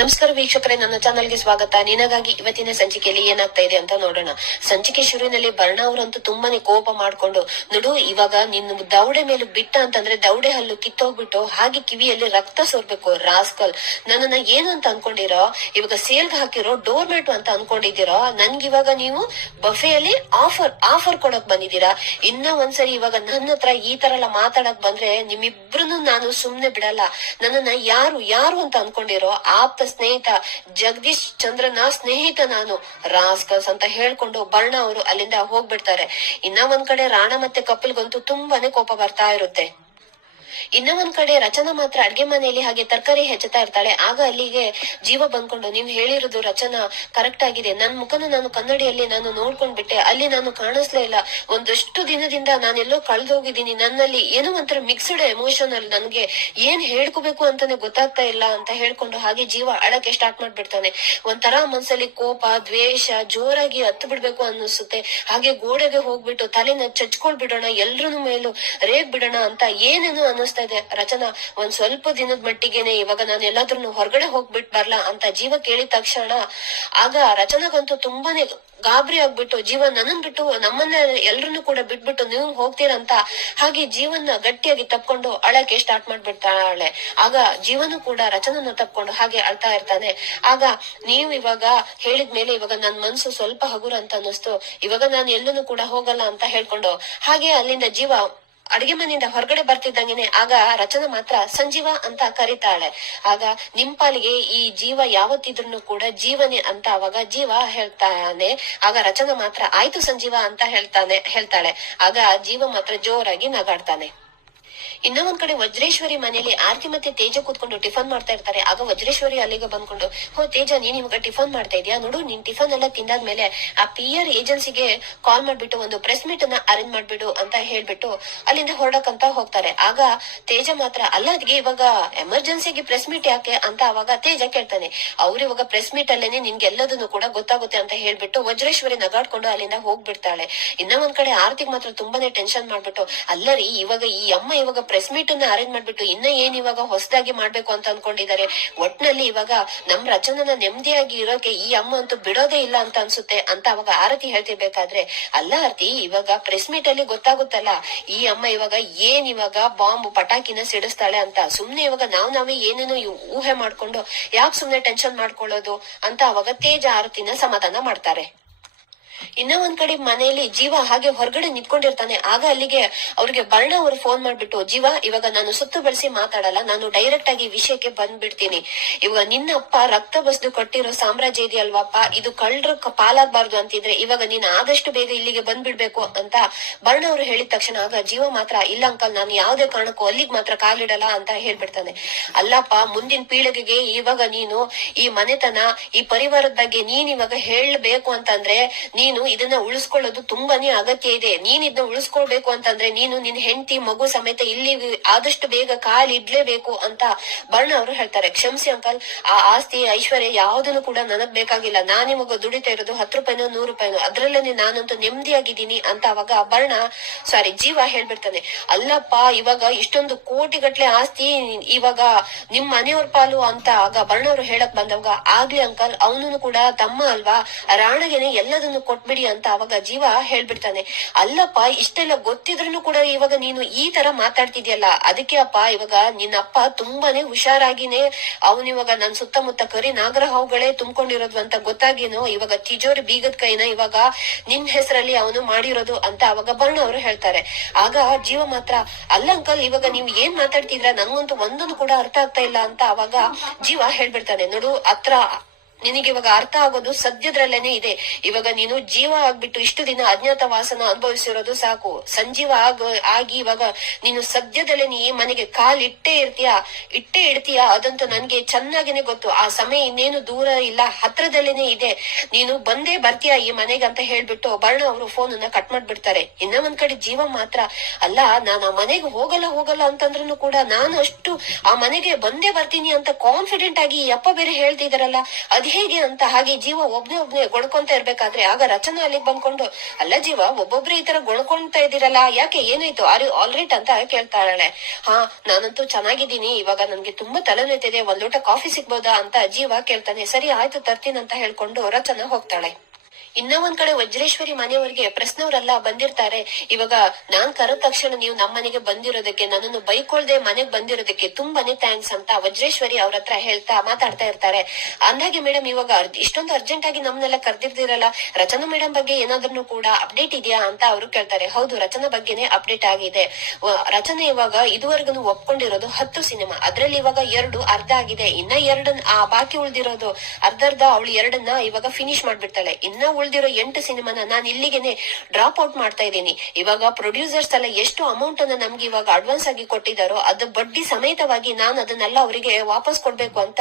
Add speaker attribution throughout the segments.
Speaker 1: ನಮಸ್ಕಾರ ವೀಕ್ಷಕರೇ, ನನ್ನ ಚಾನಲ್ಗೆ ಸ್ವಾಗತ. ನಿನಗಾಗಿ ಇವತ್ತಿನ ಸಂಚಿಕೆಯಲ್ಲಿ ಏನಾಗ್ತಾ ಇದೆ ಅಂತ ನೋಡೋಣ. ಸಂಚಿಕೆ ಶುರುವಿನಲ್ಲಿ ಬರ್ಣ ಅವರಂತೂ ತುಂಬಾನೇ ಕೋಪ ಮಾಡ್ಕೊಂಡು, ನೋಡು, ಇವಾಗ ನಿನ್ನ ದೌಡೆ ಮೇಲೆ ಬಿಟ್ಟ ಅಂತಂದ್ರೆ ದೌಡೆ ಹಲ್ಲು ಕಿತ್ತೋಗ್ಬಿಟ್ಟು ಹಾಗೆ ಕಿವಿಯಲ್ಲಿ ರಕ್ತ ಸೋರ್ಬೇಕು, ರಾಸ್ಕಲ್. ನನ್ನನ್ನ ಏನು ಅಂತ ಅನ್ಕೊಂಡಿರೋ? ಇವಾಗ ಸೇಲ್ಗೆ ಹಾಕಿರೋ ಡೋರ್ ಮ್ಯಾಟ್ ಅಂತ ಅನ್ಕೊಂಡಿದ್ದೀರೋ? ನನ್ಗಿವಾಗ ನೀವು ಬಫೆಯಲ್ಲಿ ಆಫರ್ ಆಫರ್ ಕೊಡಕ್ ಬಂದಿದ್ದೀರಾ? ಇನ್ನ ಒಂದ್ಸರಿ ಇವಾಗ ನನ್ನ ಹತ್ರ ಈ ತರ ಎಲ್ಲ ಮಾತಾಡಕ್ ಬಂದ್ರೆ ನಿಮ್ಮಿಬ್ರು ನಾನು ಸುಮ್ನೆ ಬಿಡಲ್ಲ. ನನ್ನನ್ನ ಯಾರು ಯಾರು ಅಂತ ಅನ್ಕೊಂಡಿರೋ ಆಪ್ತ ಸ್ನೇಹಿತ ಜಗದೀಶ್ ಚಂದ್ರನ ಸ್ನೇಹಿತ ನಾನು. ರಾಸ್ಕಲ್ಸ್ ಅಂತ ಹೇಳ್ಕೊಂಡು ಬರ್ಣ ಅವರು ಅಲ್ಲಿಂದ ಹೋಗ್ಬಿಡ್ತಾರೆ. ಇನ್ನ ಒಂದ್ ಕಡೆ ರಾಣ ಮತ್ತೆ ಕಪಿಲ್ಗಂತೂ ತುಂಬಾನೇ ಕೋಪ ಬರ್ತಾ ಇರುತ್ತೆ. ಇನ್ನ ಒಂದ್ ಕಡೆ ರಚನಾ ಮಾತ್ರ ಅಡ್ಗೆ ಮನೆಯಲ್ಲಿ ಹಾಗೆ ತರಕಾರಿ ಹೆಚ್ಚತಾ ಇರ್ತಾಳೆ. ಆಗ ಅಲ್ಲಿಗೆ ಜೀವ ಬಂದ್ಕೊಂಡು, ನೀವ್ ಹೇಳಿರೋದು ರಚನಾ ಕರೆಕ್ಟ್ ಆಗಿದೆ. ನನ್ ಮುಖನ ನಾನು ಕನ್ನಡಿಯಲ್ಲಿ ನಾನು ನೋಡ್ಕೊಂಡ್ಬಿಟ್ಟೆ ಅಲ್ಲಿ ನಾನು ಕಾಣಿಸ್ಲೇ ಇಲ್ಲ. ಒಂದಷ್ಟು ದಿನದಿಂದ ನಾನೆಲ್ಲೋ ಕಳ್ದೋಗಿದ್ದೀನಿ ನನ್ನಲ್ಲಿ ಏನೋ ಒಂಥರ ಮಿಕ್ಸ್ಡ್ ಎಮೋಷನಲ್ ನನ್ಗೆ ಏನ್ ಹೇಳ್ಕೋಬೇಕು ಅಂತಾನೆ ಗೊತ್ತಾಗ್ತಾ ಇಲ್ಲ ಅಂತ ಹೇಳ್ಕೊಂಡು ಹಾಗೆ ಜೀವ ಅಳಕ್ಕೆ ಸ್ಟಾರ್ಟ್ ಮಾಡ್ಬಿಡ್ತಾನೆ. ಒಂಥರ ಮನ್ಸಲ್ಲಿ ಕೋಪ, ದ್ವೇಷ ಜೋರಾಗಿ ಹತ್ತು ಬಿಡ್ಬೇಕು ಅನ್ನಿಸುತ್ತೆ. ಹಾಗೆ ಗೋಡೆಗೆ ಹೋಗ್ಬಿಟ್ಟು ತಲೆನ ಚಚ್ಕೊಳ್ಬಿಡೋಣ ಎಲ್ರೂ ಮೇಲೂ ರೇಗ್ ಬಿಡೋಣ ಅಂತ ಏನೇನೋ ಅನ್ನಿಸ್ತಾ ಇದೆ. ರಚನಾ, ಒಂದ್ ಸ್ವಲ್ಪ ದಿನದ ಮಟ್ಟಿಗೆನೆ ಇವಾಗ ನಾನು ಎಲ್ಲಾದ್ರೂ ಹೊರಗಡೆ ಹೋಗ್ಬಿಟ್ ಬರ್ಲಾ ಅಂತ ಜೀವ ಕೇಳಿದ ತಕ್ಷಣ ಆಗ ರಚನಾಗಂತೂ ತುಂಬಾನೇ ಗಾಬರಿ ಆಗ್ಬಿಟ್ಟು, ಜೀವ ನನ್ನ ಬಿಟ್ಟು ನಮ್ಮನ್ನ ಎಲ್ರನ್ನು ಕೂಡ ಬಿಟ್ಬಿಟ್ಟು ನೀವು ಹೋಗ್ತೀರಂತ ಹಾಗೆ ಜೀವನ ಗಟ್ಟಿಯಾಗಿ ತಪ್ಕೊಂಡು ಅಳಕ್ಕೆ ಸ್ಟಾರ್ಟ್ ಮಾಡ್ಬಿಡ್ತಾಳೆ. ಆಗ ಜೀವನು ಕೂಡ ರಚನನ್ನ ತಪ್ಕೊಂಡು ಹಾಗೆ ಅಳ್ತಾ ಇರ್ತಾನೆ. ಆಗ ನೀವು ಇವಾಗ ಹೇಳಿದ್ಮೇಲೆ ಇವಾಗ ನನ್ ಮನ್ಸು ಸ್ವಲ್ಪ ಹಗುರ ಅಂತ ಅನ್ನಿಸ್ತು. ಇವಾಗ ನಾನು ಎಲ್ಲೂ ಕೂಡ ಹೋಗಲ್ಲ ಅಂತ ಹೇಳ್ಕೊಂಡು ಹಾಗೆ ಅಲ್ಲಿಂದ ಜೀವ ಅಡಿಗೆ ಮನೆಯಿಂದ ಹೊರಗಡೆ ಬರ್ತಿದ್ದಂಗೆನೆ ಆಗ ರಚನ ಮಾತ್ರ ಸಂಜೀವ ಅಂತ ಕರೀತಾಳೆ. ಆಗ ನಿಂಪಾಲಿಗೆ ಈ ಜೀವ ಯಾವತ್ತಿದ್ರು ಕೂಡ ಜೀವನೆ ಅಂತ ಅವಾಗ ಜೀವ ಹೇಳ್ತಾನೆ. ಆಗ ರಚನ ಮಾತ್ರ ಆಯ್ತು ಸಂಜೀವ ಅಂತ ಹೇಳ್ತಾನೆ, ಹೇಳ್ತಾಳೆ. ಆಗ ಜೀವ ಮಾತ್ರ ಜೋರಾಗಿ ನಗಾಡ್ತಾನೆ. ಇನ್ನ ಒಂದ್ ಕಡೆ ವಜ್ರೇಶ್ವರಿ ಮನೆಯಲ್ಲಿ ಆರತಿ ಮತ್ತೆ ತೇಜ ಕೂತ್ಕೊಂಡು ಟಿಫನ್ ಮಾಡ್ತಾ ಇರ್ತಾರೆ. ಆಗ ವಜ್ರೇಶ್ವರಿ ಅಲ್ಲಿಗೆ ಬಂದ್ಕೊಂಡು, ಹೋ ತೇಜ, ನೀನ್ ಇವಾಗ ಟಿಫನ್ ಮಾಡ್ತಾ ಇದೀಯಾ? ನೋಡು, ನೀನ್ ಟಿಫನ್ ಎಲ್ಲ ತಿಂದಾದ್ಮೇಲೆ ಆ ಪಿ ಆರ್ ಏಜೆನ್ಸಿಗೆ ಕಾಲ್ ಮಾಡ್ಬಿಟ್ಟು ಒಂದು ಪ್ರೆಸ್ ಮೀಟ್ ಅನ್ನ ಅರೇಂಜ್ ಮಾಡ್ಬಿಡು ಅಂತ ಹೇಳ್ಬಿಟ್ಟು ಅಲ್ಲಿಂದ ಹೊರಡಕ್ಕಂತ ಹೋಗ್ತಾರೆ. ಆಗ ತೇಜ ಮಾತ್ರ, ಅಲ್ಲ ಅದ್ಗೆ ಇವಾಗ ಎಮರ್ಜೆನ್ಸಿಗೆ ಪ್ರೆಸ್ ಮೀಟ್ ಯಾಕೆ? ಅಂತ ಅವಾಗ ತೇಜ ಕೇಳ್ತಾನೆ. ಅವ್ರು ಇವಾಗ ಪ್ರೆಸ್ ಮೀಟ್ ಅಲ್ಲೇನೆ ನಿನ್ಗೆ ಎಲ್ಲದನ್ನು ಕೂಡ ಗೊತ್ತಾಗುತ್ತೆ ಅಂತ ಹೇಳ್ಬಿಟ್ಟು ವಜ್ರೇಶ್ವರಿ ನಗಾಡ್ಕೊಂಡು ಅಲ್ಲಿಂದ ಹೋಗ್ಬಿಡ್ತಾಳೆ. ಇನ್ನ ಒಂದ್ ಕಡೆ ಆರ್ತಿಗ್ ಮಾತ್ರ ತುಂಬಾನೇ ಟೆನ್ಷನ್ ಮಾಡ್ಬಿಟ್ಟು ಅಲ್ಲರಿ ಇವಾಗ ಈ ಅಮ್ಮ ಇವಾಗ ಪ್ರೆಸ್ ಮೀಟ್ ಅನ್ನ ಅರೇಂಜ್ ಮಾಡ್ಬಿಟ್ಟು ಇನ್ನ ಏನ್ ಇವಾಗ ಹೊಸದಾಗಿ ಮಾಡ್ಬೇಕು ಅಂತ ಅನ್ಕೊಂಡಿದ್ದಾರೆ. ಒಟ್ನಲ್ಲಿ ಇವಾಗ ನಮ್ ರಚನನ ನೆಮ್ಮದಿಯಾಗಿ ಇರೋಕೆ ಈ ಅಮ್ಮ ಅಂತೂ ಬಿಡೋದೇ ಇಲ್ಲ ಅಂತ ಅನ್ಸುತ್ತೆ ಅಂತ ಅವಾಗ ಆರತಿ ಹೇಳ್ತಿರ್ಬೇಕಾದ್ರೆ, ಅಲ್ಲ ಆರತಿ, ಇವಾಗ ಪ್ರೆಸ್ ಮೀಟ್ ಅಲ್ಲಿ ಗೊತ್ತಾಗುತ್ತಲ್ಲ, ಈ ಅಮ್ಮ ಇವಾಗ ಏನ್ ಇವಾಗ ಬಾಂಬ್ ಪಟಾಕಿನ ಸಿಡಿಸ್ತಾಳೆ ಅಂತ. ಸುಮ್ನೆ ಇವಾಗ ನಾವ್ ನಾವೇ ಏನೇನೋ ಊಹೆ ಮಾಡ್ಕೊಂಡು, ಯಾಕೆ ಸುಮ್ನೆ ಟೆನ್ಷನ್ ಮಾಡ್ಕೊಳ್ಳೋದು? ಅಂತ ಅವಾಗ ತೇಜ ಆರತಿನ ಸಮಾಧಾನ ಮಾಡ್ತಾರೆ. ಇನ್ನ ಒಂದ್ ಕಡೆ ಮನೆಯಲ್ಲಿ ಜೀವ ಹಾಗೆ ಹೊರಗಡೆ ನಿಂತ್ಕೊಂಡಿರ್ತಾನೆ, ಆಗ ಅಲ್ಲಿಗೆ ಅವ್ರಿಗೆ ಬರ್ಣ ಅವರು ಫೋನ್ ಮಾಡ್ಬಿಟ್ಟು, ಜೀವ, ಇವಾಗ ನಾನು ಸುತ್ತು ಬೆಳೆಸಿ ಮಾತಾಡಲ್ಲ, ನಾನು ಡೈರೆಕ್ಟ್ ಆಗಿ ವಿಷಯಕ್ಕೆ ಬಂದ್ಬಿಡ್ತೀನಿ. ಇವಾಗ ನಿನ್ನ ಅಪ್ಪ ರಕ್ತ ಬಸ್ದು ಕೊಟ್ಟಿರೋ ಸಾಮ್ರಾಜ್ಯ ಇದೆಯಲ್ವಾಪ್ಪ, ಇದು ಕಳ್ರ ಪಾಲಾಗ್ಬಾರ್ದು ಅಂತಿದ್ರೆ, ಇವಾಗ ನೀನ್ ಆದಷ್ಟು ಬೇಗ ಇಲ್ಲಿಗೆ ಬಂದ್ಬಿಡ್ಬೇಕು, ಅಂತ ಬರ್ಣ ಅವರು ಹೇಳಿದ ತಕ್ಷಣ, ಆಗ ಜೀವ ಮಾತ್ರ, ಇಲ್ಲ ಅಂಕಲ್, ನಾನು ಯಾವ್ದೇ ಕಾರಣಕ್ಕೂ ಅಲ್ಲಿಗೆ ಮಾತ್ರ ಕಾಲಿಡಲ್ಲ, ಅಂತ ಹೇಳ್ಬಿಡ್ತಾನೆ. ಅಲ್ಲಪ್ಪ, ಮುಂದಿನ ಪೀಳಿಗೆಗೆ ಇವಾಗ ನೀನು ಈ ಮನೆತನ, ಈ ಪರಿವಾರದ ಬಗ್ಗೆ ನೀನ್ ಇವಾಗ ಹೇಳ್ಬೇಕು ಅಂತಂದ್ರೆ, ನೀನು ಇದನ್ನ ಉಳಿಸ್ಕೊಳ್ಳೋದು ತುಂಬಾನೇ ಅಗತ್ಯ ಇದೆ. ನೀನ್ ಇದನ್ನ ಉಳಿಸ್ಕೊಳ್ಬೇಕು ಅಂತಂದ್ರೆ ನೀನು ನಿನ್ ಹೆಂಡತಿ, ಮಗು ಸಮೇತ ಇಲ್ಲಿ ಆದಷ್ಟು ಬೇಗ ಕಾಲ್ ಇಡ್ಲೇಬೇಕು ಅಂತ ಬರ್ಣ ಅವರು ಹೇಳ್ತಾರೆ. ಕ್ಷಮಿಸಿ ಅಂಕಲ್, ಆ ಆಸ್ತಿ, ಐಶ್ವರ್ಯ ಯಾವ್ದನ್ನು ಕೂಡ ನನಗ್ ಬೇಕಾಗಿಲ್ಲ. ನಾನ್ ಇವಾಗ ದುಡಿತಾ ಇರೋದು ಹತ್ತು ರೂಪಾಯಿನೋ, ನೂರು ರೂಪಾಯಿನೋ, ಅದ್ರಲ್ಲೇ ನಾನಂತೂ ನೆಮ್ಮದಿಯಾಗಿದ್ದೀನಿ ಅಂತ ಅವಾಗ ಬರ್ಣ ಸಾರಿ ಜೀವ ಹೇಳ್ಬಿಡ್ತಾನೆ. ಅಲ್ಲಪ್ಪ, ಇವಾಗ ಇಷ್ಟೊಂದು ಕೋಟಿ ಗಟ್ಲೆ ಆಸ್ತಿ ಇವಾಗ ನಿಮ್ ಮನೆಯವ್ರ ಪಾಲು ಅಂತ ಆಗ ಬರ್ಣ ಅವರು ಹೇಳಕ್ ಬಂದವಾಗ ಆಗ್ಲಿ ಅಂಕಲ್ ಅವನು ಕೂಡ ತಮ್ಮ ಅಲ್ವಾ? ರಾಣಗೆನೆ ಎಲ್ಲದನ್ನು ಕೊಟ್ಬಿಡಿ ಅಂತ ಅವಾಗ ಜೀವ ಹೇಳ್ಬಿಡ್ತಾನೆ. ಅಲ್ಲಪ್ಪ, ಇಷ್ಟೆಲ್ಲ ಗೊತ್ತಿದ್ರು ಕೂಡ ಇವಾಗ ನೀನು ಈ ತರ ಮಾತಾಡ್ತಿದ್ಯಲ್ಲ. ಅದಕ್ಕೆ ಅಪ್ಪ, ಇವಾಗ ನಿನ್ನ ಅಪ್ಪ ತುಂಬಾನೇ ಹುಷಾರಾಗಿನೇ ಅವನ್ ಇವಾಗ ನನ್ ಸುತ್ತಮುತ್ತ ಕರಿ ನಾಗರ ತುಂಬ್ಕೊಂಡಿರೋದು ತುಂಬಿಕೊಂಡಿರೋದು ಅಂತ ಗೊತ್ತಾಗಿನೋ, ಇವಾಗ ತಿಜೋರಿ ಬೀಗದ ಕೈನ ಇವಾಗ ನಿನ್ ಹೆಸರಲ್ಲಿ ಅವನು ಮಾಡಿರೋದು ಅಂತ ಅವಾಗ ಬರ್ಣ ಅವರು ಹೇಳ್ತಾರೆ. ಆಗ ಜೀವ ಮಾತ್ರ, ಅಲ್ಲ ಅಂಕಲ್, ಇವಾಗ ನೀವು ಏನ್ ಮಾತಾಡ್ತಿದ್ರ? ನಂಗಂತೂ ಒಂದೊಂದು ಕೂಡ ಅರ್ಥ ಆಗ್ತಾ ಇಲ್ಲ ಅಂತ ಅವಾಗ ಜೀವ ಹೇಳ್ಬಿಡ್ತಾನೆ. ನೋಡು, ಹತ್ರ ನಿನಗೆ ಇವಾಗ ಅರ್ಥ ಆಗೋದು ಸದ್ಯದ್ರಲ್ಲೇನೆ ಇದೆ. ಇವಾಗ ನೀನು ಜೀವ ಆಗ್ಬಿಟ್ಟು ಇಷ್ಟು ದಿನ ಅಜ್ಞಾತ ವಾಸನ ಅನುಭವಿಸಿರೋದು ಸಾಕು. ಸಂಜೀವ ಆಗ, ಆಗಿ ಇವಾಗ ನೀನು ಸದ್ಯದಲ್ಲೇ ನೀ ಮನೆಗೆ ಕಾಲ್ ಇಟ್ಟೇ ಇರ್ತೀಯ? ಇಟ್ಟೇ ಇಡ್ತೀಯ? ಅದಂತೂ ನನ್ಗೆ ಚೆನ್ನಾಗಿನೇ ಗೊತ್ತು. ಆ ಸಮಯ ಇನ್ನೇನು ದೂರ ಇಲ್ಲ, ಹತ್ರದಲ್ಲೇನೆ ಇದೆ. ನೀನು ಬಂದೇ ಬರ್ತೀಯ ಈ ಮನೆಗೆ ಅಂತ ಹೇಳ್ಬಿಟ್ಟು ಬರ್ಣ ಅವರು ಫೋನ್ ಅನ್ನ ಕಟ್ ಮಾಡ್ಬಿಡ್ತಾರೆ. ಇನ್ನ ಒಂದ್ ಕಡೆ ಜೀವ ಮಾತ್ರ ಅಲ್ಲ, ನಾನು ಆ ಮನೆಗೆ ಹೋಗಲ್ಲ ಹೋಗಲ್ಲ ಅಂತಂದ್ರೂ ಕೂಡ ನಾನು ಅಷ್ಟು ಆ ಮನೆಗೆ ಬಂದೇ ಬರ್ತೀನಿ ಅಂತ ಕಾನ್ಫಿಡೆಂಟ್ ಆಗಿ ಅಪ್ಪ ಬೇರೆ ಹೇಳ್ತಿದಾರಲ್ಲ, ಅದ್ ಹೇಗೆ ಅಂತ ಹಾಗೆ ಜೀವ ಒಬ್ನೇ ಒಬ್ನೇ ಗೊಳ್ಕೊಂತ ಇರ್ಬೇಕಾದ್ರೆ ಆಗ ರಚನಾ ಅಲ್ಲಿಗೆ ಬಂದ್ಕೊಂಡು, ಅಲ್ಲ ಜೀವ, ಒಬ್ಬೊಬ್ರೆ ಈ ತರ ಗೊಳ್ಕೊಂತ ಇದೀರಲ್ಲ ಯಾಕೆ ಏನಾಯ್ತು? ಆರ್ ಯು ಅಂತ ಕೇಳ್ತಾಳೆ ಹಾ, ನಾನಂತೂ ಚೆನ್ನಾಗಿದ್ದೀನಿ, ಇವಾಗ ನನ್ಗೆ ತುಂಬಾ ತಲೆನೋಯ್ತಿದೆ, ಒಂದ್ ಲೋಟ ಕಾಫಿ ಸಿಗ್ಬೋದಾ ಅಂತ ಜೀವ ಕೇಳ್ತಾನೆ. ಸರಿ, ಆಯ್ತು, ತರ್ತೀನಿ ಅಂತ ಹೇಳ್ಕೊಂಡು ರಚನಾ ಹೋಗ್ತಾಳೆ. ಇನ್ನ ಒಂದ್ ಕಡೆ ವಜ್ರೇಶ್ವರಿ ಮನೆಯವರಿಗೆ ಪ್ರಶ್ನೆಯವರೆಲ್ಲ ಬಂದಿರ್ತಾರೆ. ಇವಾಗ ನಾನ್ ಕರೆದ ತಕ್ಷಣ ನೀವು ನಮ್ಮ ಮನೆಗೆ ಬಂದಿರೋದಕ್ಕೆ, ನನ್ನನ್ನು ಬೈಕೊಳ್ದೆ ಮನೆಗ್ ಬಂದಿರೋದಕ್ಕೆ ತುಂಬಾನೇ ಥ್ಯಾಂಕ್ಸ್ ಅಂತ ವಜ್ರೇಶ್ವರಿ ಅವ್ರ ಹತ್ರ ಹೇಳ್ತಾ ಮಾತಾಡ್ತಾ ಇರ್ತಾರೆ. ಅಂದಾಗೆ ಮೇಡಮ್ ಇವಾಗ ಇಷ್ಟೊಂದು ಅರ್ಜೆಂಟ್ ಆಗಿ ನಮ್ಮನ್ನೆಲ್ಲ ಕರ್ದಿರ್ದಿರಲ್ಲ, ರಚನಾ ಮೇಡಮ್ ಬಗ್ಗೆ ಏನಾದ್ರೂ ಕೂಡ ಅಪ್ಡೇಟ್ ಇದೆಯಾ ಅಂತ ಅವರು ಕೇಳ್ತಾರೆ. ಹೌದು, ರಚನಾ ಬಗ್ಗೆನೆ ಅಪ್ಡೇಟ್ ಆಗಿದೆ. ರಚನೆ ಇವಾಗ ಇದುವರೆಗೂ ಒಪ್ಕೊಂಡಿರೋದು ಹತ್ತು ಸಿನಿಮಾ. ಅದ್ರಲ್ಲಿ ಇವಾಗ ಎರಡು ಅರ್ಧ ಆಗಿದೆ. ಇನ್ನ ಎರಡನ್ನ ಆ ಬಾಕಿ ಉಳ್ದಿರೋದು ಅರ್ಧ ಅವಳು ಎರಡನ್ನ ಇವಾಗ ಫಿನಿಶ್ ಮಾಡ್ಬಿಡ್ತಾಳೆ. ಇನ್ನ ಉಳ್ದಿರೋ ಎಂಟು ಸಿನಿಮಾನ ನಾನು ಇಲ್ಲಿಗೆನೆ ಡ್ರಾಪ್ ಔಟ್ ಮಾಡ್ತಾ ಇದ್ದೀನಿ. ಇವಾಗ ಪ್ರೊಡ್ಯೂಸರ್ಸ್ ಎಲ್ಲ ಎಷ್ಟು ಅಮೌಂಟ್ ಅನ್ನ ನಮ್ಗೆ ಇವಾಗ ಅಡ್ವಾನ್ಸ್ ಆಗಿ ಕೊಟ್ಟಿದ್ದಾರೋ, ಅದು ಬಡ್ಡಿ ಸಮೇತವಾಗಿ ನಾನು ಅದನ್ನೆಲ್ಲ ಅವರಿಗೆ ವಾಪಸ್ ಕೊಡ್ಬೇಕು ಅಂತ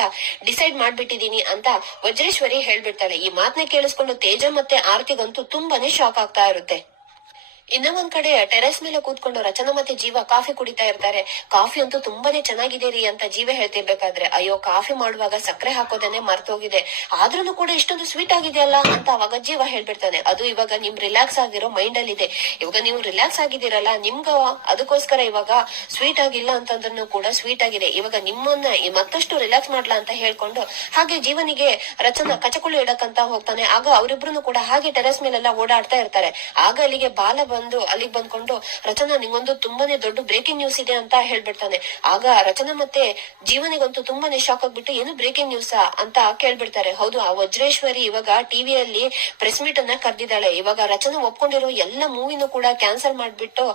Speaker 1: ಡಿಸೈಡ್ ಮಾಡ್ಬಿಟ್ಟಿದೀನಿ ಅಂತ ವಜ್ರೇಶ್ವರಿ ಹೇಳ್ಬಿಡ್ತಾಳೆ. ಈ ಮಾತನ್ನ ಕೇಳಿಸ್ಕೊಂಡು ತೇಜ ಮತ್ತೆ ಆರತಿಗಂತೂ ತುಂಬಾನೇ ಶಾಕ್ ಆಗ್ತಾ ಇರುತ್ತೆ. ಇನ್ನ ಒಂದ್ ಕಡೆ ಟೆರೆಸ್ ಮೇಲೆ ಕೂತ್ಕೊಂಡು ರಚನಾ ಮತ್ತೆ ಜೀವ ಕಾಫಿ ಕುಡಿತಾ ಇರ್ತಾರೆ. ಕಾಫಿ ಅಂತೂ ತುಂಬಾನೇ ಚೆನ್ನಾಗಿದೆ ರೀ ಅಂತ ಜೀವ ಹೇಳ್ತಿರ್ಬೇಕಾದ್ರೆ, ಅಯ್ಯೋ ಕಾಫಿ ಮಾಡುವಾಗ ಸಕ್ಕರೆ ಹಾಕೋದನ್ನೇ ಮರ್ತೋಗಿದೆ. ಆದ್ರೂ ಕೂಡ ಇಷ್ಟೊಂದು ಸ್ವೀಟ್ ಆಗಿದೆಯಲ್ಲ ಅಂತ ಅವಾಗ ಜೀವ ಹೇಳ್ಬಿಡ್ತಾನೆ. ಅದು ಇವಾಗ ನಿಮ್ ರಿಲ್ಯಾಕ್ಸ್ ಆಗಿರೋ ಮೈಂಡ್ ಅಲ್ಲಿ ಇದೆ ಇವಾಗ ನೀವು ರಿಲ್ಯಾಕ್ಸ್ ಆಗಿದ್ದೀರಲ್ಲ, ನಿಮ್ಗ ಅದಕ್ಕೋಸ್ಕರ ಇವಾಗ ಸ್ವೀಟ್ ಆಗಿಲ್ಲ ಅಂತಂದ್ರೂ ಕೂಡ ಸ್ವೀಟ್ ಆಗಿದೆ. ಇವಾಗ ನಿಮ್ಮನ್ನ ಮತ್ತಷ್ಟು ರಿಲ್ಯಾಕ್ಸ್ ಮಾಡ್ಲಾ ಅಂತ ಹೇಳ್ಕೊಂಡು ಹಾಗೆ ಜೀವನಿಗೆ ರಚನಾ ಕಚಕುಳಿ ಇಡಕ್ಕಂತ ಹೋಗ್ತಾನೆ. ಆಗ ಅವರಿಬ್ರು ಕೂಡ ಹಾಗೆ ಟೆರೆಸ್ ಮೇಲೆಲ್ಲ ಓಡಾಡ್ತಾ ಇರ್ತಾರೆ. ಆಗ ಅಲ್ಲಿಗೆ ಬಾಲ ಬಂದು ಅಲ್ಲಿಗೆ ಬಂದ್ಕೊಂಡು, ರಚನಾ ನಿಂಗೊಂದು ತುಂಬಾನೇ ದೊಡ್ಡ ಬ್ರೇಕಿಂಗ್ ನ್ಯೂಸ್ ಇದೆ ಅಂತ ಹೇಳ್ಬಿಡ್ತಾನೆ. ಆಗ ರಚನಾ ಮತ್ತೆ ಜೀವನಿಗಂತೂ ತುಂಬಾನೇ ಶಾಕ್ ಆಗ್ಬಿಟ್ಟು, ಏನು ಬ್ರೇಕಿಂಗ್ ನ್ಯೂಸ್ ಅಂತ ಕೇಳ್ಬಿಡ್ತಾರೆ. ಹೌದು, ಆ ವಜ್ರೇಶ್ವರಿ ಇವಾಗ ಟಿವಿಯಲ್ಲಿ ಪ್ರೆಸ್ ಮೀಟ್ ಅನ್ನ ಕರೆದಿದ್ದಾಳೆ. ಇವಾಗ ರಚನಾ ಒಪ್ಕೊಂಡಿರೋ ಎಲ್ಲ ಮೂವಿನೂ ಕೂಡ ಕ್ಯಾನ್ಸಲ್ ಮಾಡ್ಬಿಟ್ಟು,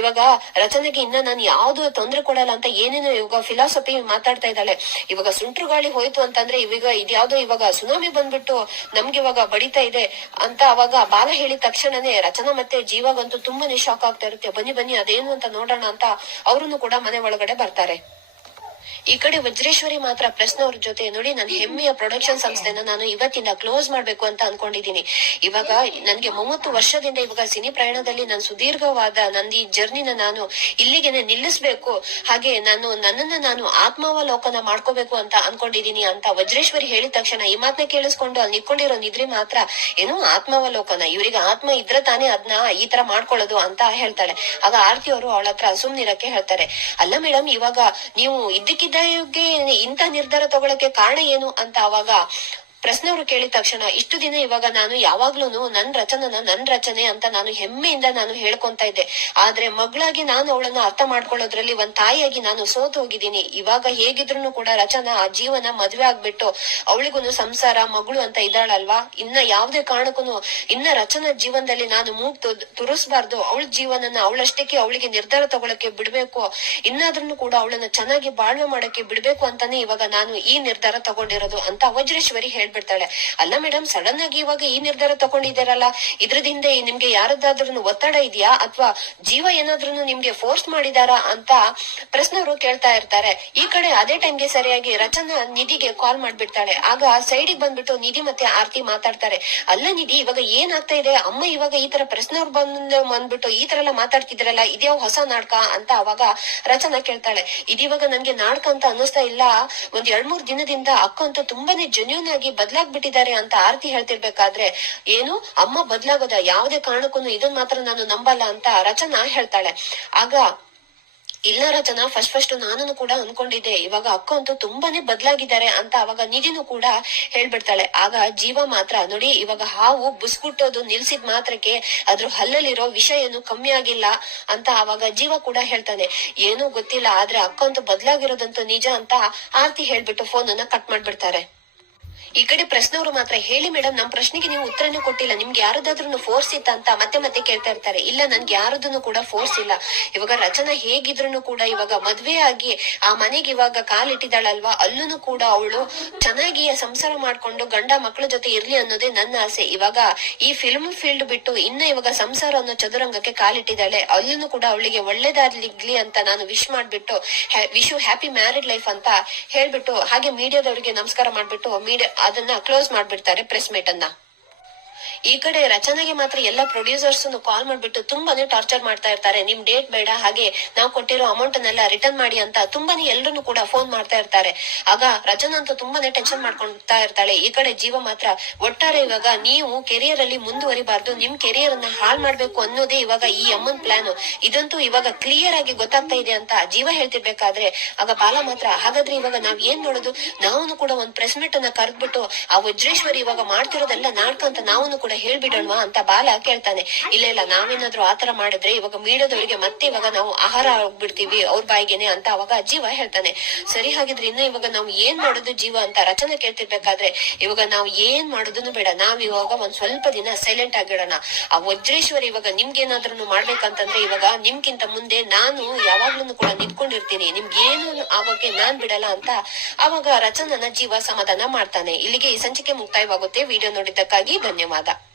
Speaker 1: ಇವಾಗ ರಚನೆಗೆ ಇನ್ನ ನಾನು ಯಾವ್ದು ತೊಂದರೆ ಕೊಡಲ್ಲ ಅಂತ ಏನೇನು ಇವಾಗ ಫಿಲಾಸಫಿ ಮಾತಾಡ್ತಾ ಇದ್ದಾಳೆ. ಇವಾಗ ಸುಂಟ್ರು ಗಾಳಿ ಹೋಯ್ತು ಅಂತಂದ್ರೆ ಇವಾಗ ಇದ್ಯಾವ್ದೋ ಇವಾಗ ಸುನಾಮಿ ಬಂದ್ಬಿಟ್ಟು ನಮ್ಗೆ ಇವಾಗ ಬಡಿತಾ ಇದೆ ಅಂತ ಅವಾಗ ಬಾಲ ಹೇಳಿದ ತಕ್ಷಣನೇ ರಚನಾ ಮತ್ತೆ ಜೀವಾಗಂತೂ ತುಂಬಾನೇ ಶಾಕ್ ಆಗ್ತಾ ಇರುತ್ತೆ. ಬನ್ನಿ ಬನ್ನಿ, ಅದೇನು ಅಂತ ನೋಡೋಣ ಅಂತ ಅವರನ್ನು ಕೂಡ ಮನೆ ಒಳಗಡೆ ಬರ್ತಾರೆ. ಈ ಕಡೆ ವಜ್ರೇಶ್ವರಿ ಮಾತ್ರ ಪ್ರಶ್ನವ್ರ ಜೊತೆ ನೋಡಿ ನನ್ನ ಹೆಮ್ಮೆಯ ಪ್ರೊಡಕ್ಷನ್ ಸಂಸ್ಥೆನ ನಾನು ಇವತ್ತಿಂದ ಕ್ಲೋಸ್ ಮಾಡ್ಬೇಕು ಅಂತ ಅನ್ಕೊಂಡಿದೀನಿ ಇವಾಗ ನನ್ಗೆ ಮೂವತ್ತು ವರ್ಷದಿಂದ ಇವಾಗ ಸಿನಿ ಪ್ರಯಾಣದಲ್ಲಿ ನಾನು ಸುದೀರ್ಘವಾದ ನನ್ನ ಈ ಜರ್ನಿನ ನಾನು ಇಲ್ಲಿಗೆ ನಿಲ್ಲಿಸ್ಬೇಕು. ಹಾಗೆ ನಾನು ನನ್ನನ್ನ ನಾನು ಆತ್ಮಾವಲೋಕನ ಮಾಡ್ಕೋಬೇಕು ಅಂತ ಅನ್ಕೊಂಡಿದೀನಿ ಅಂತ ವಜ್ರೇಶ್ವರಿ ಹೇಳಿದ ತಕ್ಷಣ ಈ ಮಾತನ್ನ ಕೇಳಿಸ್ಕೊಂಡು ಅಲ್ಲಿ ನಿಂತ್ಕೊಂಡಿರೋ ನಿದ್ರೆ ಮಾತ್ರ ಏನು ಆತ್ಮಾವಲೋಕನ. ಇವರಿಗೆ ಆತ್ಮ ಇದ್ರೆ ತಾನೇ ಅದನ್ನ ಈ ತರ ಮಾಡ್ಕೊಳ್ಳೋದು ಅಂತ ಹೇಳ್ತಾಳೆ. ಆಗ ಆರ್ತಿ ಅವರು ಅವಳ ಹತ್ರ ಸುಮ್ನಿರಕ್ಕೆ ಹೇಳ್ತಾರೆ. ಅಲ್ಲ ಮೇಡಮ್ ಇವಾಗ ನೀವು ಇದ್ದಕ್ಕಿದ್ದಾಗೆ ಇಂಥ ನಿರ್ಧಾರ ತಗೊಳಕ್ಕೆ ಕಾರಣ ಏನು ಅಂತ ಅವಾಗ ಪ್ರಶ್ನೆಯವರು ಕೇಳಿದ ತಕ್ಷಣ, ಇಷ್ಟು ದಿನ ಇವಾಗ ನಾನು ಯಾವಾಗ್ಲೂನು ನನ್ ರಚನನ ನನ್ ರಚನೆ ಅಂತ ನಾನು ಹೆಮ್ಮೆಯಿಂದ ನಾನು ಹೇಳ್ಕೊಂತ ಇದ್ದೆ. ಆದ್ರೆ ಮಗಳಾಗಿ ನಾನು ಅವಳನ್ನ ಅರ್ಥ ಮಾಡ್ಕೊಳ್ಳೋದ್ರಲ್ಲಿ ಒಂದ್ ತಾಯಿಯಾಗಿ ನಾನು ಸೋತು ಹೋಗಿದ್ದೀನಿ. ಇವಾಗ ಹೇಗಿದ್ರು ಕೂಡ ರಚನಾ ಆ ಜೀವನ ಮದ್ವೆ ಆಗ್ಬಿಟ್ಟು ಅವಳಿಗೂ ಸಂಸಾರ, ಮಗಳು ಅಂತ ಇದ್ದಾಳಲ್ವಾ? ಇನ್ನ ಯಾವ್ದೇ ಕಾರಣಕ್ಕೂ ಇನ್ನ ರಚನಾ ಜೀವನದಲ್ಲಿ ನಾನು ಮೂಗ್ ತುರಿಸ್ಬಾರ್ದು. ಅವಳ ಜೀವನನ ಅವಳಷ್ಟಕ್ಕೆ ಅವಳಿಗೆ ನಿರ್ಧಾರ ತಗೊಳಕ್ಕೆ ಬಿಡ್ಬೇಕು. ಇನ್ನಾದ್ರೂ ಕೂಡ ಅವಳನ್ನ ಚೆನ್ನಾಗಿ ಬಾಳ್ವೆ ಮಾಡಕ್ಕೆ ಬಿಡ್ಬೇಕು ಅಂತಾನೆ ಇವಾಗ ನಾನು ಈ ನಿರ್ಧಾರ ತಗೊಂಡಿರೋದು ಅಂತ ವಜ್ರೇಶ್ವರಿ ಹೇಳ್ಬಿಡ್ತಾಳೆ ಅಲ್ಲ ಮೇಡಮ್ ಸಡನ್ ಆಗಿ ಇವಾಗ ಈ ನಿರ್ಧಾರ ತಗೊಂಡಿದ್ದೀರಲ್ಲ? ಇದ್ರದಿಂದ ನಿಮ್ಗೆ ಯಾರದಾದ್ರೂ ಒತ್ತಡ ಇದೆಯಾ? ಅಥವಾ ಜೀವ ಏನಾದ್ರೂ ನಿಮ್ಗೆ ಫೋರ್ಸ್ ಮಾಡಿದಾರಾ ಅಂತ ಪ್ರಶ್ನವರು ಕೇಳ್ತಾ ಇರ್ತಾರೆ. ಈ ಕಡೆ ಅದೇ ಟೈಮ್ಗೆ ಸರಿಯಾಗಿ ರಚನಾ ನಿಧಿಗೆ ಕಾಲ್ ಮಾಡ್ಬಿಡ್ತಾಳೆ. ಆಗ ಸೈಡಿಗೆ ಬಂದ್ಬಿಟ್ಟು ನಿಧಿ ಮತ್ತೆ ಆರ್ತಿ ಮಾತಾಡ್ತಾರೆ. ಅಲ್ಲ ನಿಧಿ, ಇವಾಗ ಏನಾಗ್ತಾ ಇದೆ? ಅಮ್ಮ ಇವಾಗ ಈ ತರ ಪ್ರಶ್ನವ್ರು ಬಂದ್ ಬಂದ್ಬಿಟ್ಟು ಈ ತರ ಎಲ್ಲ ಮಾತಾಡ್ತಿದ್ರಲ್ಲ ಇದ್ಯಾವ ಹೊಸ ನಾಟಕ ಅಂತ ಅವಾಗ ರಚನಾ ಕೇಳ್ತಾಳೆ. ಇದಿವಾಗ ನನ್ಗೆ ನಾಟಕ ಅಂತ ಅನ್ನಿಸ್ತಾ ಇಲ್ಲ. ಒಂದ್ ಎರಡ್ ಮೂರ್ ದಿನದಿಂದ ಅಕ್ಕ ಅಂತ ತುಂಬಾನೇ ಜೆನ್ಯೂನ್ ಆಗಿ ಬದ್ಲಾಗ್ಬಿಟ್ಟಿದ್ದಾರೆ ಅಂತ ಆರತಿ ಹೇಳ್ತಿರ್ಬೇಕಾದ್ರೆ, ಏನು, ಅಮ್ಮ ಬದ್ಲಾಗೋದ ಯಾವ್ದೇ ಕಾರಣಕ್ಕೂ ಇದನ್ ಮಾತ್ರ ನಾನು ನಂಬಲ್ಲ ಅಂತ ರಚನಾ ಹೇಳ್ತಾಳೆ. ಆಗ ಇಲ್ಲ ರಚನಾ ಫಸ್ಟ್ ಫಸ್ಟ್ ನಾನು ಕೂಡ ಅನ್ಕೊಂಡಿದ್ದೆ. ಇವಾಗ ಅಕ್ಕ ಅಂತೂ ತುಂಬಾನೇ ಬದ್ಲಾಗಿದ್ದಾರೆ ಅಂತ ಅವಾಗ ನಿಧಿನೂ ಕೂಡ ಹೇಳ್ಬಿಡ್ತಾಳೆ. ಆಗ ಜೀವ ಮಾತ್ರ, ನೋಡಿ, ಇವಾಗ ಹಾವು ಬುಸ್ಗುಟ್ಟೋದು ನಿಲ್ಸಿದ್ ಮಾತ್ರಕ್ಕೆ ಅದ್ರ ಹಲ್ಲಲ್ಲಿರೋ ವಿಷ ಏನು ಕಮ್ಮಿ ಆಗಿಲ್ಲ ಅಂತ ಅವಾಗ ಜೀವ ಕೂಡ ಹೇಳ್ತಾನೆ. ಏನೂ ಗೊತ್ತಿಲ್ಲ, ಆದ್ರೆ ಅಕ್ಕ ಅಂತೂ ಬದ್ಲಾಗಿರೋದಂತೂ ನಿಜ ಅಂತ ಆರ್ತಿ ಹೇಳ್ಬಿಟ್ಟು ಫೋನ್ ಅನ್ನ ಕಟ್ ಮಾಡ್ಬಿಡ್ತಾರೆ. ಈ ಕಡೆ ಪ್ರಶ್ನವರು ಮಾತ್ರ ಹೇಳಿ ಮೇಡಮ್ ನಮ್ಮ ಪ್ರಶ್ನೆಗೆ ನೀವು ಉತ್ತರನೇ ಕೊಟ್ಟಿಲ್ಲ. ನಿಮ್ಗೆ ಯಾರದಾದ್ರೂ ಫೋರ್ಸ್ ಇತ್ತ ಅಂತ ಮತ್ತೆ ಮತ್ತೆ ಕೇಳ್ತಾ ಇರ್ತಾರೆ. ಇಲ್ಲ, ನನ್ಗೆ ಯಾರದನ್ನು ಕೂಡ ಫೋರ್ಸ್ ಇಲ್ಲ. ಇವಾಗ ರಚನಾ ಹೇಗಿದ್ರು ಕೂಡ ಇವಾಗ ಮದ್ವೆ ಆಗಿ ಆ ಮನೆಗೆ ಇವಾಗ ಕಾಲಿಟ್ಟಿದ್ದಾಳಲ್ವಾ ಅಲ್ಲೂ ಕೂಡ ಅವಳು ಚೆನ್ನಾಗಿ ಸಂಸಾರ ಮಾಡ್ಕೊಂಡು ಗಂಡ ಮಕ್ಕಳ ಜೊತೆ ಇರ್ಲಿ ಅನ್ನೋದೇ ನನ್ನ ಆಸೆ. ಇವಾಗ ಈ ಫಿಲ್ಮ್ ಫೀಲ್ಡ್ ಬಿಟ್ಟು ಇನ್ನ ಇವಾಗ ಸಂಸಾರ ಅನ್ನೋ ಚದುರಂಗಕ್ಕೆ ಕಾಲಿಟ್ಟಿದ್ದಾಳೆ ಅಲ್ಲೂ ಕೂಡ ಅವಳಿಗೆ ಒಳ್ಳೇದಾಗ್ಲಿ ಅಂತ ನಾನು ವಿಶ್ ಮಾಡ್ಬಿಟ್ಟು wish you happy married life ಅಂತ ಹೇಳ್ಬಿಟ್ಟು ಹಾಗೆ ಮೀಡಿಯಾದವರಿಗೆ ನಮಸ್ಕಾರ ಮಾಡ್ಬಿಟ್ಟು ಮೀಡಿಯಾ ಅದನ್ನ ಕ್ಲೋಸ್ ಮಾಡ್ಬಿಡ್ತಾರೆ ಪ್ರೆಸ್ ಮೀಟ್ ಅನ್ನ. ಈ ಕಡೆ ರಚನೆಗೆ ಮಾತ್ರ ಎಲ್ಲ ಪ್ರೊಡ್ಯೂಸರ್ಸ್ ಕಾಲ್ ಮಾಡ್ಬಿಟ್ಟು ತುಂಬಾನೇ ಟಾರ್ಚರ್ ಮಾಡ್ತಾ ಇರ್ತಾರೆ. ನಿಮ್ ಡೇಟ್ ಬೇಡ, ಹಾಗೆ ನಾವು ಕೊಟ್ಟಿರೋ ಅಮೌಂಟ್ ಅನ್ನೆಲ್ಲ ರಿಟರ್ನ್ ಮಾಡಿ ಅಂತ ತುಂಬಾನೇ ಎಲ್ಲರೂ ಕೂಡ ಫೋನ್ ಮಾಡ್ತಾ ಇರ್ತಾರೆ. ಆಗ ರಚನಾ ಅಂತ ತುಂಬಾನೇ ಟೆನ್ಷನ್ ಮಾಡ್ಕೊಂತಾ ಇರ್ತಾಳೆ. ಈ ಕಡೆ ಜೀವ ಮಾತ್ರ ಒಟ್ಟಾರೆ ಇವಾಗ ನೀವು ಕೆರಿಯರ್ ಅಲ್ಲಿ ಮುಂದುವರಿಬಾರ್ದು, ನಿಮ್ ಕೆರಿಯರ್ ಅನ್ನ ಹಾಳ್ ಮಾಡ್ಬೇಕು ಅನ್ನೋದೇ ಇವಾಗ ಈ ಅಮ್ಮನ್ ಪ್ಲಾನ್ ಇದಂತೂ ಇವಾಗ ಕ್ಲಿಯರ್ ಆಗಿ ಗೊತ್ತಾಗ್ತಾ ಇದೆ ಅಂತ ಜೀವ ಹೇಳ್ತಿರ್ಬೇಕಾದ್ರೆ, ಆಗ ಬಾಲ ಮಾತ್ರ ಹಾಗಾದ್ರೆ ಇವಾಗ ನಾವ್ ಏನ್ ನೋಡೋದು ನಾವು ಕೂಡ ಒಂದ್ ಪ್ರೆಸ್ ಮೀಟ್ ಅನ್ನ ಕರೆದ್ಬಿಟ್ಟು ಆ ವಜ್ರೇಶ್ವರಿ ಇವಾಗ ಮಾಡ್ತಿರೋದೆಲ್ಲ ನಾಟಕ ಅಂತ ನಾವು ಕೂಡ ಹೇಳ್ಬಿಡೋಣವಾ ಅಂತ ಬಾಲ ಕೇಳ್ತಾನೆ. ಇಲ್ಲ ಇಲ್ಲ, ನಾವೇನಾದ್ರೂ ಆತರ ಮಾಡಿದ್ರೆ ಇವಾಗ ಮೀಡದವರಿಗೆ ಮತ್ತೆ ಇವಾಗ ನಾವು ಆಹಾರ ಆಗ್ಬಿಡ್ತೀವಿ ಅವ್ರ ಬಾಯಿಗೆನೆ ಅಂತ ಅವಾಗ ಜೀವ ಹೇಳ್ತಾನೆ. ಸರಿ ಹಾಗಿದ್ರೆ ಇನ್ನು ಇವಾಗ ನಾವು ಏನ್ ಮಾಡೋದು ಜೀವ ಅಂತ ರಚನೆ ಕೇಳ್ತಿರ್ಬೇಕಾದ್ರೆ ಇವಾಗ ನಾವು ಏನ್ ಮಾಡೋದನ್ನು ಬೇಡ. ನಾವ್ ಇವಾಗ ಒಂದ್ ಸ್ವಲ್ಪ ದಿನ ಸೈಲೆಂಟ್ ಆಗಿಡೋಣ. ಆ ವಜ್ರೇಶ್ವರಿ ಇವಾಗ ನಿಮ್ಗೇನಾದ್ರೂ ಮಾಡ್ಬೇಕಂತಂದ್ರೆ ಇವಾಗ ನಿಮ್ಗಿಂತ ಮುಂದೆ ನಾನು ಯಾವಾಗ್ಲೂ ಕೂಡ ನಿಂತ್ಕೊಂಡಿರ್ತೀನಿ. ನಿಮ್ಗೇನು ಆಗೋಕೆ ನಾನ್ ಬಿಡಲ್ಲ ಅಂತ ಅವಾಗ ರಚನನ ಜೀವ ಸಮಾಧಾನ ಮಾಡ್ತಾನೆ. ಇಲ್ಲಿಗೆ ಈ ಸಂಚಿಕೆ ಮುಕ್ತಾಯವಾಗುತ್ತೆ. ವಿಡಿಯೋ ನೋಡಿದ್ದಕ್ಕಾಗಿ ಧನ್ಯವಾದ. だ。